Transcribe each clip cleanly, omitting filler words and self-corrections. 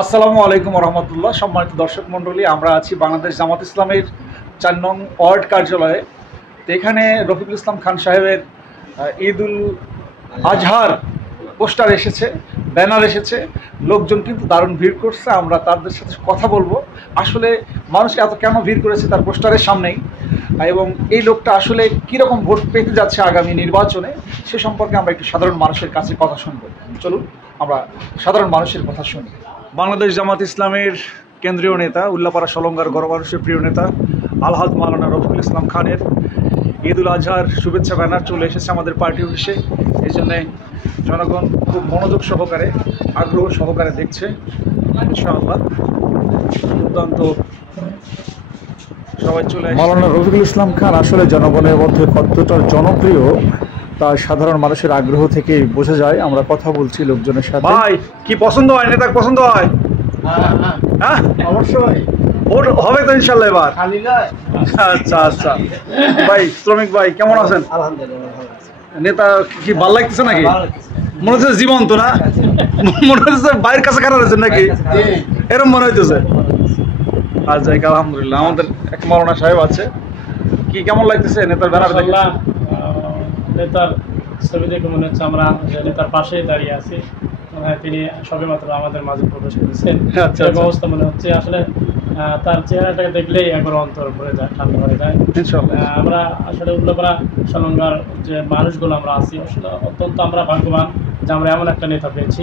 আসসালামু আলাইকুম রহমতুল্লাহ। সম্মানিত দর্শক মণ্ডলী, আমরা আছি বাংলাদেশ জামাত ইসলামের 4 নং ওয়ার্ড কার্যালয়ে। তো এখানে রফিকুল ইসলাম খান সাহেবের ঈদুল আজহার পোস্টার এসেছে, ব্যানার এসেছে, লোকজন কিন্তু দারুণ ভিড় করছে। আমরা তাদের সাথে কথা বলবো আসলে মানুষ এত কেন ভিড় করেছে তার পোস্টারের সামনেই, এবং এই লোকটা আসলে কীরকম ভোট পেতে যাচ্ছে আগামী নির্বাচনে সে সম্পর্কে আমরা একটু সাধারণ মানুষের কাছে কথা শুনবো। চলুন আমরা সাধারণ মানুষের কথা শুনি। বাংলাদেশ জামাত ইসলামের কেন্দ্রীয় নেতা, উল্লাপাড়া সলঙ্গার গড় মানুষের প্রিয় নেতা আলহাজ মাওলানা রফিকুল ইসলাম খানের ঈদুল আজহার শুভেচ্ছা ব্যানার চলে এসেছে আমাদের পার্টি অফিসে। এই জন্যে জনগণ খুব মনোযোগ সহকারে, আগ্রহ সহকারে দেখছে। ইনশাআল্লাহ দুর্দান্ত সবাই চলে আসে। মাওলানা রফিকুল ইসলাম খান আসলে জনগণের মধ্যে কতটা জনপ্রিয় তা সাধারণ মানুষের আগ্রহ থেকে বোঝা যায়। আমরা কথা বলছি লোকজনের সাথে। ভাই কি পছন্দ হয়, নেতা পছন্দ হয়? হ্যাঁ অবশ্যই ভোট হবে তো ইনশাআল্লাহ এবার। আচ্ছা আচ্ছা ভাই, শ্রমিক ভাই কেমন আছেন? নেতা কি ভালো লাগতেছে নাকি? মনে হচ্ছে জীবন্ত না, মনে হচ্ছে বাইরের কাছে খারাপ হয়েছে নাকি, এরকম মনে হইতেছে। আচ্ছা আলহামদুলিল্লাহ। আমাদের এক মাওলানা সাহেব আছে, কি কেমন লাগতেছে নেতার ব্যানার দেখে? নেতার ছবি দেখে মনে হচ্ছে আমরা নেতার পাশেই দাঁড়িয়ে আছি। তিনি সবেমাত্র আমাদের মাঝে প্রবেশ করেছেন। অবস্থা মনে হচ্ছে আসলে তার চেহারাটাকে দেখলেই একবার অন্তর ভরে যায়, ঠান্ডা হয়ে যায়। আমরা আসলে উল্লাপাড়া সলঙ্গার যে মানুষগুলো আমরা আছি, আসলে অত্যন্ত আমরা ভাগ্যবান যে আমরা এমন একটা নেতা পেয়েছি,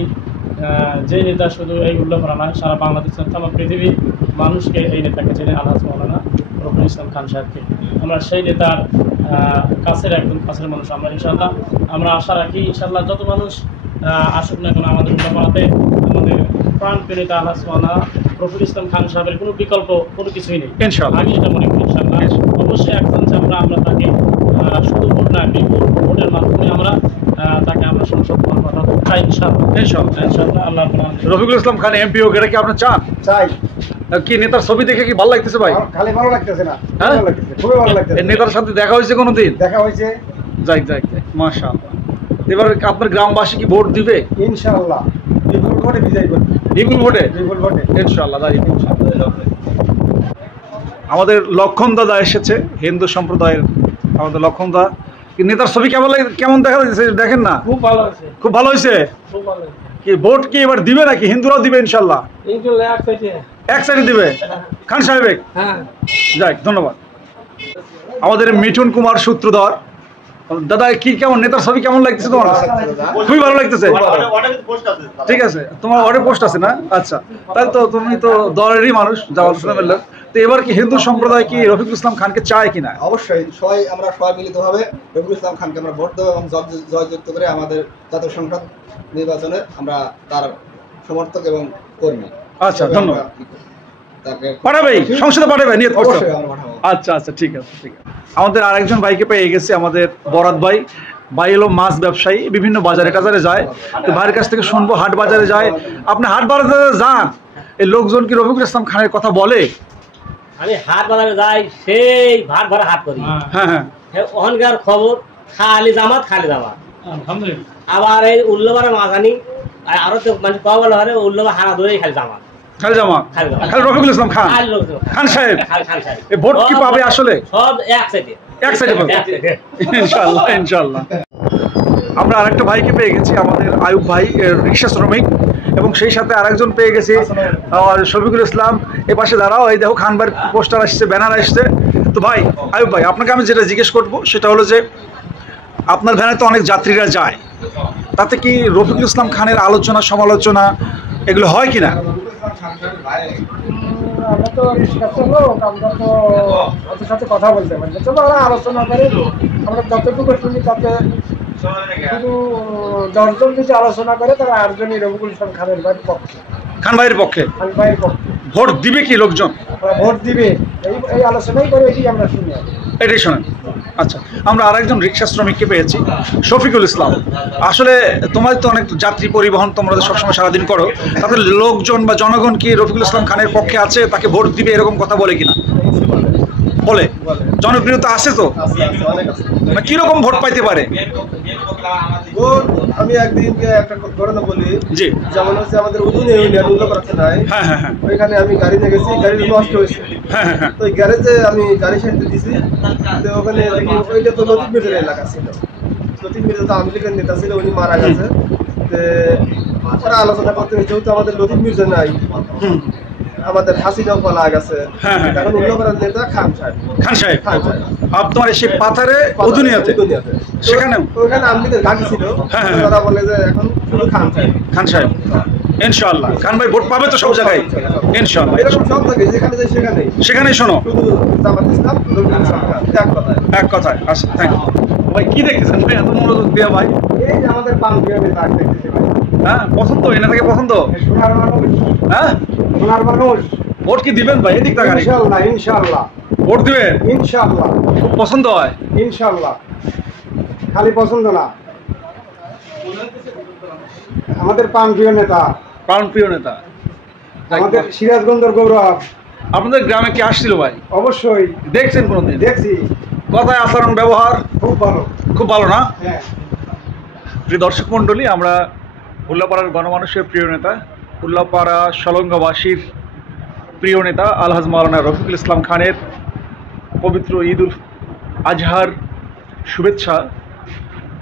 যে নেতা শুধু এই উল্লাপাড়া নয়, সারা বাংলাদেশের আমার পৃথিবীর মানুষকে এই নেতাকে চেনে, আলহাজ মাওলানা রফিকুল ইসলাম খান সাহেবকে। আমরা সেই নেতার কাছের একদম কাছের মানুষ। আমরা ইনশাআল্লাহ আমরা আশা রাখি ইনশাআল্লাহ যত মানুষ আসুক না কেন আমাদের উল্লাপাড়াতে আমাদের প্রাণপ্রিয় নেতা আলহাজ মাওলানা রফিকুল ইসলাম খান সাহেবের কোনো বিকল্প কোনো কিছুই নেই ইনশাআল্লাহ। আমি এটা মনে করি ইনশাআল্লাহ অবশ্যই একজন আমরা তাকে শুধু ভোট না, বিপুল ভোটের মাধ্যমে আমরা তাকে আমরা সংসদ ভবন পাঠাবো ইনশাআল্লাহ। ইনশাআল্লাহ আল্লাহ রফিকুল ইসলাম খান এমপি হোক, এটা কি আপনি চান? চাই। কি নেতার ছবি দেখে কি ভালো লাগতেছে ভাই? খালি ভালো লাগতেছে না, ভালো লাগতেছে, খুবই ভালো লাগতেছে। নেতার সাথে দেখা হয়েছে কোনোদিন? দেখা হয়েছে। যাক যাক যাক, মাশাআল্লাহ। এবার আপনার গ্রামবাসী কি ভোট দিবে? ইনশাআল্লাহ বিপুল ভোটে বিজয় করবে। বিপুল ভোটে? বিপুল ভোটে ইনশাআল্লাহ। আমাদের লক্ষণ দাদা এসেছে, হিন্দু সম্প্রদায়ের আমাদের লক্ষণ দা। নেতার ছবি কেমন দেখা যাচ্ছে দেখেন না? খুব ভালো হয়েছে। খুব ভালো হয়েছে। কি ভোট কি এবার দিবে নাকি? হিন্দুরাও দিবে ইনশাআল্লাহ? এক সাইডে দিবে খান সাহেব। যাক ধন্যবাদ। আমাদের মিঠুন কুমার সূত্রধর দাদা, কি কেমন নেতার ছবি কেমন লাগতেছে তোমার? খুবই ভালো লাগতেছে। ঠিক আছে, তোমার অনেক পোস্ট আছে না? আচ্ছা, তাহলে তো তুমি তো দলেরই মানুষ, জামাত ইসলামের লোক। তো এবার কি হিন্দু সম্প্রদায় কি রফিকুল ইসলাম খানকে চায় কিনা? অবশ্যই আমরা সবাই মিলিতভাবে রফিকুল ইসলাম খানকে আমরা ভোট দেবো এবং জয়যুক্ত করে আমাদের জাতীয় সংসদ নির্বাচনে আমরা তার সমর্থক এবং কর্মী। আচ্ছা ধন্যবাদ। পাঠাবে সংসদে পাঠাবে নিয়ত করতে? আচ্ছা আচ্ছা ঠিক আছে ঠিক আছে। আমাদের আরেকজন ভাইকে পেয়ে গেছে, আমাদের বরাত ভাই। ভাই হলো মাছ ব্যবসায়ী, বিভিন্ন বাজারে টাজারে যায়। তো ভাইয়ের কাছ থেকে শুনবো, হাট বাজারে যায়। আপনি হাট বাজারে যান, এই লোকজন কি রফিকুল ইসলাম খানের কথা বলে? আমি হাট বাজারে যাই, সেই ভাট ভরা হাট করি। হ্যাঁ হ্যাঁ, ওখানকার খবর খালি জামাত খালি জামাত। আলহামদুলিল্লাহ। আবার এই উল্লাপাড়া মাঝানি আরো তো মানে কম বলা হয় উল্লাপাড়া হানা ধরেই খালি জামাত, খালি জামাত, খালি রফিকুল ইসলাম খান খান সাহেব। এই ভোট কি পাবে আসলে? সব এক সাইডে, এক সাইডে পাবে ইনশাআল্লাহ ইনশাআল্লাহ। আমরা আরেকটা ভাইকে পেয়ে গেছি, আমাদের আয়ুব ভাই, রিক্সা শ্রমিক, এবং সেই সাথে আরেকজন পেয়ে গেছি শফিকুল ইসলাম। এ পাশে দাঁড়াও, এই দেখো খানবার পোস্টার আসছে, ব্যানার আসছে। তো ভাই আয়ুব ভাই, আপনাকে আমি যেটা জিজ্ঞেস করবো সেটা হলো যে আপনার ভ্যানে তো অনেক যাত্রীরা যায়, তাতে কি রফিকুল ইসলাম খানের আলোচনা সমালোচনা এগুলো হয় কিনা? আমরা তো লোক, আমরা তো ওদের সাথে কথা বলতে পারি, চলো ওরা আলোচনা করে। আমরা যতটুকু শুনি তাতে শুধু 10 জন যদি আলোচনা করে তারা 8 জনই রফিকুল ইসলাম খানের পক্ষে, খান ভাইয়ের পক্ষে। খান ভাইয়ের পক্ষে ভোট দিবে কি লোকজন? ভোট দিবে এই আলোচনাই করে, এটি আমরা শুনি, এটাই শোনেন। আচ্ছা, আমরা আরেকজন রিক্সা শ্রমিককে পেয়েছি, শফিকুল ইসলাম। আসলে তোমাদের তো অনেক যাত্রী পরিবহন তোমরা সবসময় সারাদিন করো, তাদের লোকজন বা জনগণ কি রফিকুল ইসলাম খানের পক্ষে আছে, তাকে ভোট দিবে এরকম কথা বলে কিনা? বলে। জনপ্রিয়তা আছে তো, কিরকম ভোট পাইতে পারে? ভোট আমি একদিনকে একটা ঘটনা বলি। জি। যেমন হচ্ছে আমাদের উজুন ইউনিয়ন উল্লাপাড়া নাই, ওইখানে আমি গাড়ি নিয়ে গেছি, গাড়ি নষ্ট হয়েছে। তো ওই গ্যারেজে আমি গাড়ি সাইডে দিছি। তো ওখানে ওইটা তো লতিফ মির্জার এলাকা ছিল। লতিফ মির্জা তো আওয়ামী লীগের নেতা ছিল, উনি মারা গেছে। ওরা আলোচনা করতে যেহেতু আমাদের লতিফ মির্জা নাই, আমাদের হাসিনাও পালা গেছে, এখন উল্লাপাড়ার নেতা খান সাহেব। আপনার সেই পাথারে উদুনিয়াতে সেখানে ওখানে আমলিদের ঘাঁটি ছিল, ওরা বলে যে এখন শুধু খান সাহেব। ইনশাআল্লাহ খান ভাই ভোট পাবে তো সব জায়গায় ইনশাআল্লাহ। এরকম সব থাকে, যেখানে যাই সেখানেই শোনো শুধু জামাত ইসলাম এক কথায়। আচ্ছা, থ্যাংক ইউ ভাই। কি দেখতেছেন ভাই এত মনোযোগ দিয়া ভাই? এই যে আমাদের পাম্পিয়া নেতা দেখতেছি ভাই। হ্যাঁ, পছন্দ এনে থেকে পছন্দ। সোনার মানুষ, হ্যাঁ সোনার মানুষ। ভোট কি দিবেন ভাই? এদিক তাকান। ইনশাআল্লাহ ইনশাআল্লাহ ভোট দিবেন? ইনশাআল্লাহ। খুব পছন্দ হয় ইনশাআল্লাহ, খালি পছন্দ না, আমাদের প্রাণপ্রিয় নেতা, প্রাণপ্রিয় নেতা, আমাদের সিরাজগঞ্জের গৌরব। আপনাদের গ্রামে কি আসছিল ভাই? অবশ্যই দেখছেন কোনদিন? দেখছি, কথায় আচরণ ব্যবহার খুব ভালো, খুব ভালো না? হ্যাঁ। প্রিয় দর্শক মণ্ডলী, আমরা উল্লাপাড়ার গণমানুষের প্রিয় নেতা, উল্লাপাড়া সলঙ্গাবাসীর প্রিয় নেতা আলহাজ মাওলানা রফিকুল ইসলাম খানের পবিত্র ঈদ উল আজহার শুভেচ্ছা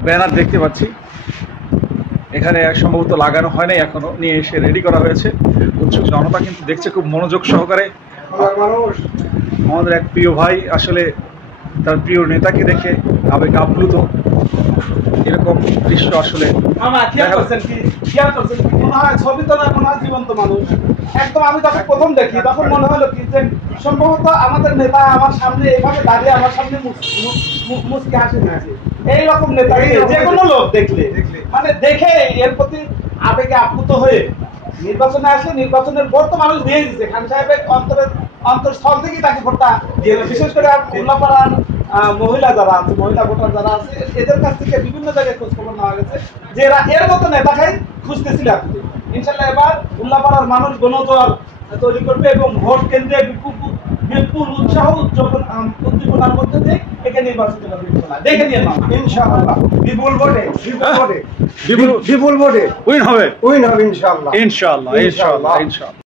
ব্যানার দেখতে পাচ্ছি। এখানে সম্ভবত লাগানো হয় নাই, এখনো নিয়ে এসে রেডি করা হয়েছে। উৎসুক জনতা কিন্তু দেখছে খুব মনোযোগ সহকারে। আমাদের এক প্রিয় ভাই আসলে তার প্রিয় নেতাকে দেখে আবেগ আপ্লুত। এরকম দৃশ্য আসলে ছবি তো না, মনে হয় জীবন্ত মানুষ একদম। আমি যখন প্রথম দেখি তখন মনে হলো কি যে সম্ভবত আমাদের নেতা আমার সামনে এভাবে দাঁড়িয়ে আমার সামনে মুচকি হাসি দিয়েছে। এইরকম নেতা যে কোনো লোক দেখলে মানে দেখে এর প্রতি আবেগে আপ্লুত হয়ে নির্বাচনে আসলে নির্বাচনের ভোট তো মানুষ দিয়ে দিচ্ছে। খান সাহেবের অন্তরস্থল থেকেই তাকে ভোটটা দিয়ে, বিশেষ করে উল্লাপাড়ার মহিলা যারা আছে, মহিলা ভোটার যারা আছে, এদের কাছ থেকে বিভিন্ন জায়গায় খোঁজ খবর নেওয়া গেছে যে এরা এর মতো নেতাকেই খুঁজতেছিল। ইনশাল্লাহ এবার উল্লাপাড়ার মানুষ গণজোয়ার তৈরি করবে এবং ভোট কেন্দ্রে বিপুল উৎসাহ উদ্দীপনার মধ্যে দিয়ে একে নির্বাচিত করবে। দেখে নিয়ে নাও ইনশাআল্লাহ বিপুল ভোটে, বিপুল ভোটে উইন হবে ইনশাআল্লাহ।